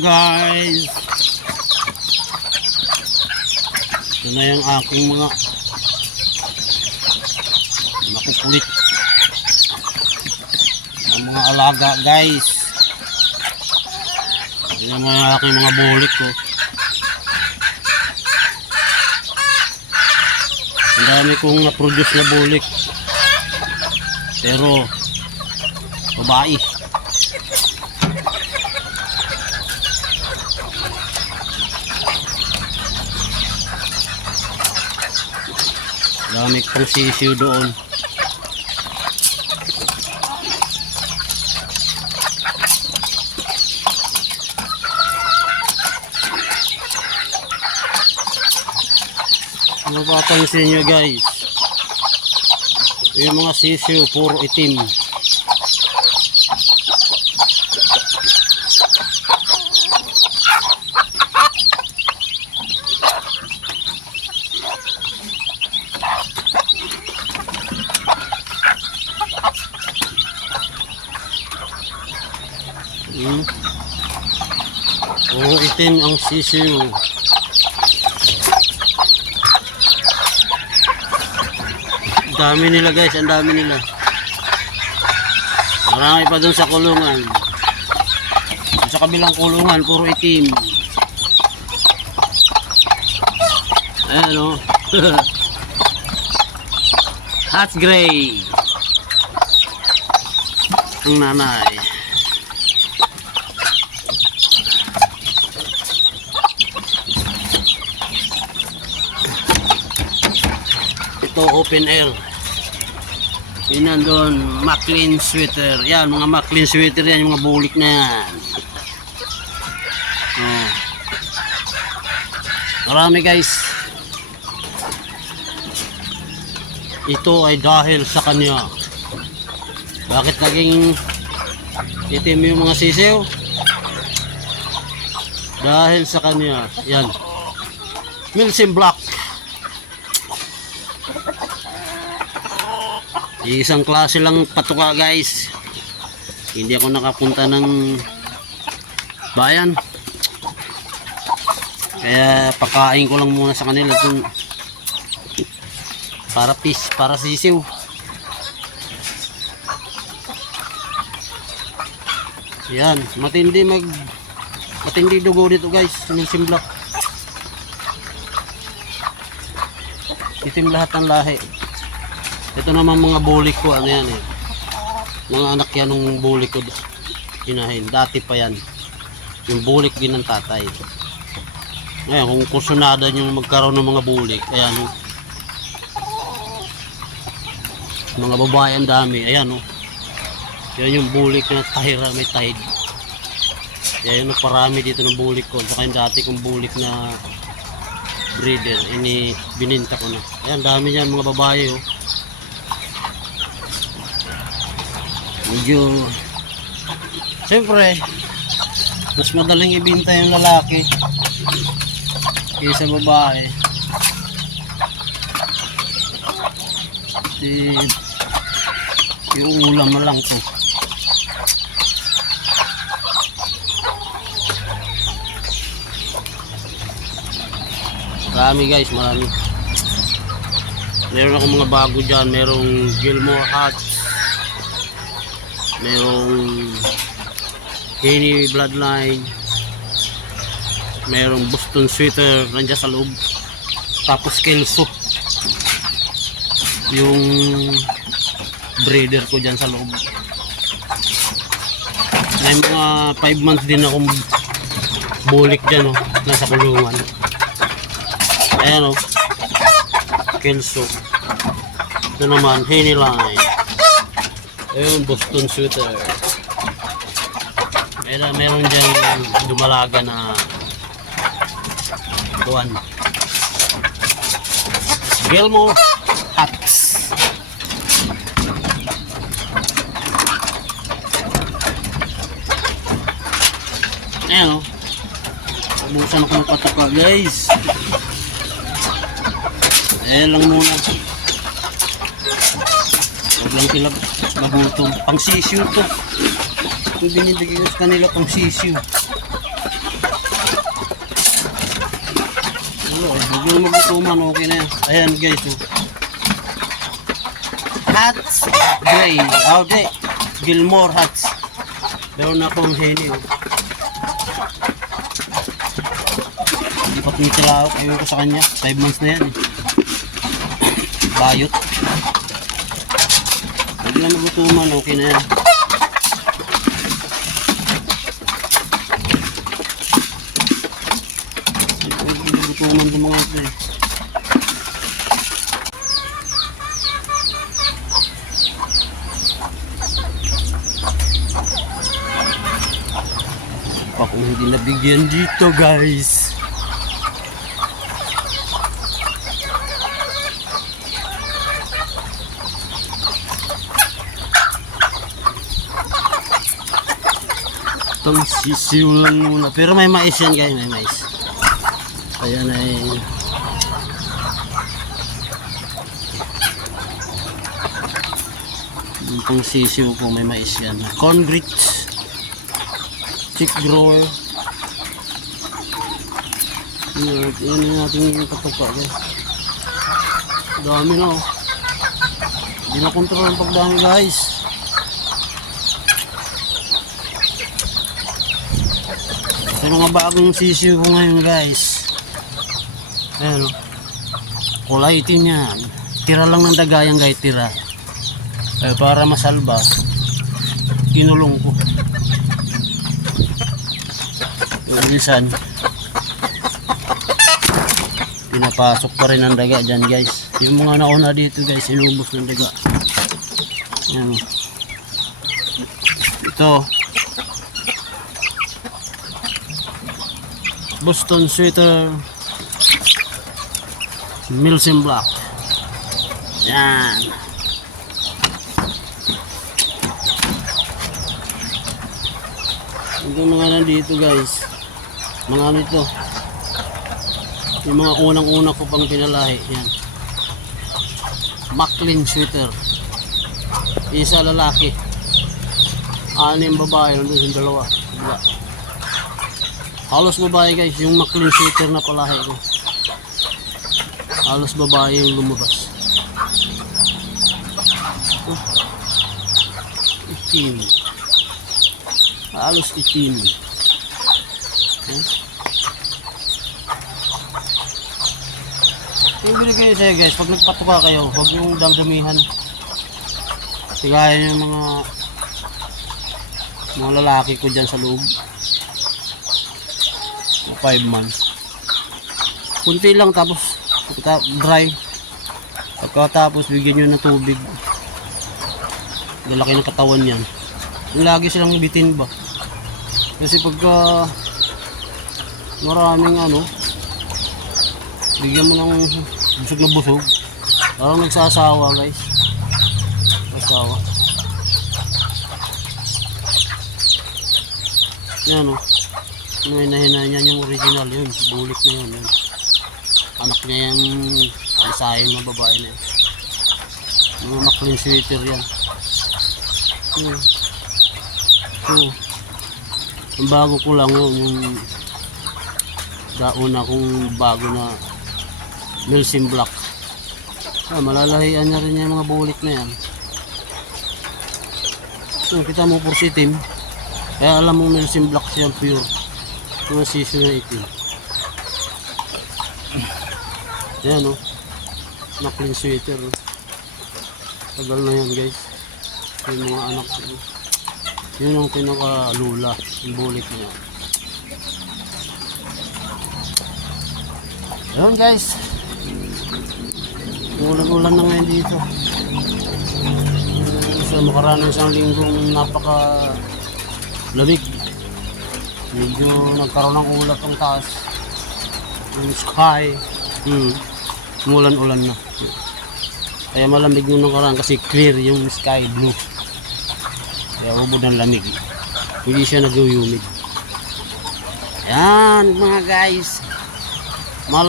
Guys, ito na yung aking mga makukulit ang mga alaga guys. Ito yung mga aking mga bulik ko. Ang dami kong na-produce na bulik pero babae. Dami pang sisiw doon. Mapapansin nyo guys, yung mga sisiw puro itim. Puro itim ang sisiw. Dami nila guys, ang dami nila. Marami pa dun sa kulungan. Sa kabilang kulungan, puro itim. Ayan o. Hatch gray. Ang nanay. Ito open air. Yun nandun, Maclean sweater. Yan, mga Maclean sweater yan, yung mga bulik na yan. Oh. Marami guys. Ito ay dahil sa kanya. Bakit naging itim yung mga sisiw? Dahil sa kanya. Yan. Milsim Black. Isang klase lang patuka guys. Hindi ako nakapunta ng bayan, kaya pakain ko lang muna sa kanila itong para fish, para sisiw. Yan, matindi dugo dito guys. Milsim Black. Itim lahat ng lahi. Ito naman mga bulik ko, ano yan eh. Mga anak yan ng bulik ko hinahin. Dati pa yan. Yung bulik din ng tatay. Ngayon, kung kursunada nyo magkaroon ng mga bulik, ayan o. Mga babae ang dami, ayan o. Yan yung bulik na tahira, may tide. Yan yung parami dito ng bulik ko. Saka yung dati kong bulik na breeder, bininta ko na. Ayan, dami yan mga babae o. Medyo siyempre mas madaling ibinta yung lalaki kaysa babae. Yung ulam na lang to. Marami guys, marami. Meron akong mga bago dyan. Merong Gilmore Hatch, merong Henny Bloodline, merong Boston Sweater nandiyan sa loob, tapos Kelso yung breeder ko dyan sa loob. May mga 5 months din akong bulik dyan nasa kulungan. Ayan Kelso. Ito naman Henny Line. Ayun, Boston Sweater. Meron dyan dumalaga na buwan. Gilmore Hatch. Ayan o. Ubusan ako ng pataka guys. Ayan lang muna. Huwag lang sila magutom. Pang sisiw to. Kung binibigay ko sa kanila pang sisiw. Huwag nyo magtutuman, okay na yan. Ayan guys, oh. Hats Gray. Oh, di. Gilmore hats. Meron na akong henny, oh. Hindi pa tumitira ako. Ayaw ko sa kanya. 5 months na yan, eh. Bayot. Huwag lang magtutuman, okay na yan. Tuman ng mga ito, eh. Ako hindi nabigyan dito, guys. Itong sisiw lang muna. Pero may mais yan, guys. May mais. Ayan ay itong sisiw ko, may mais yan. Corn grits, chick grower. Yan yung ating katuka, guys. Dami na, oh. Hindi na kontrol ang pagdami, guys. Ito mga bagong sisiw ko ngayon, guys. Ayan, oh. Kulay itim yan. Tira lang ng dagayang, guys, tira. Para masalba, kinulong ko. Minsan pinapasok pa rin ang daga dyan, guys. Yung mga nauna dito, guys, inubos ng daga. Ayan. Ito Boston sweater Milsim Black. Yan. Ito mga nandito, guys. Mga ano ito, yung mga unang-una ko pang pinalahi. Yan. Maclean sweater. Isa lalaki, 6 babae. Nandun yung dalawa. Halos babae, guys, yung Maclean sweater na palahi ko. Halos babae yung lumabas. Itim. Halos itim. Okay. Yung binigay sa'yo, guys, pag nagpatuka kayo, huwag yung damdamihan. Sigaya yung mga lalaki ko dyan sa loob. 5 months. Kunti lang, tapos dry. Pagkatapos bigyan nyo ng tubig. Lalaki ng katawan yan. Lagi silang bitin ba? Kasi pagka maraming ano, bigyan mo ng busog na busog, parang nagsasawa, guys. Nagsasawa. Yan, o. May nahina niyan yung original, yun. Bulik na yun. Anak niya yung isahin na babae na yun. Mga Maclean sweater yan. Ang bago ko lang yun, yung dauna kong bago na Milsim Black. Malalahian na rin yung mga bulik na yan. Kita mo por itim, kaya alam mo Milsim Black siya pure. Mga sisyo na itim. Yan, o. Maclean sweater, o. Tagal na yan, guys. Yung mga anak ko. Yun ang pinakalula, yung bulik niya. Ayun, guys. Ulan-ulan na ngayon dito. So makaraan ng isang linggong napaka lamig. Medyo nagkaroon ng ulap ang taas. Yung sky. Umulan-ulan na. Kaya malamig nung nakaraan kasi clear yung sky, blue. Kaya ubod ng lamig. Hindi siya nag-humid. Ayan mga guys.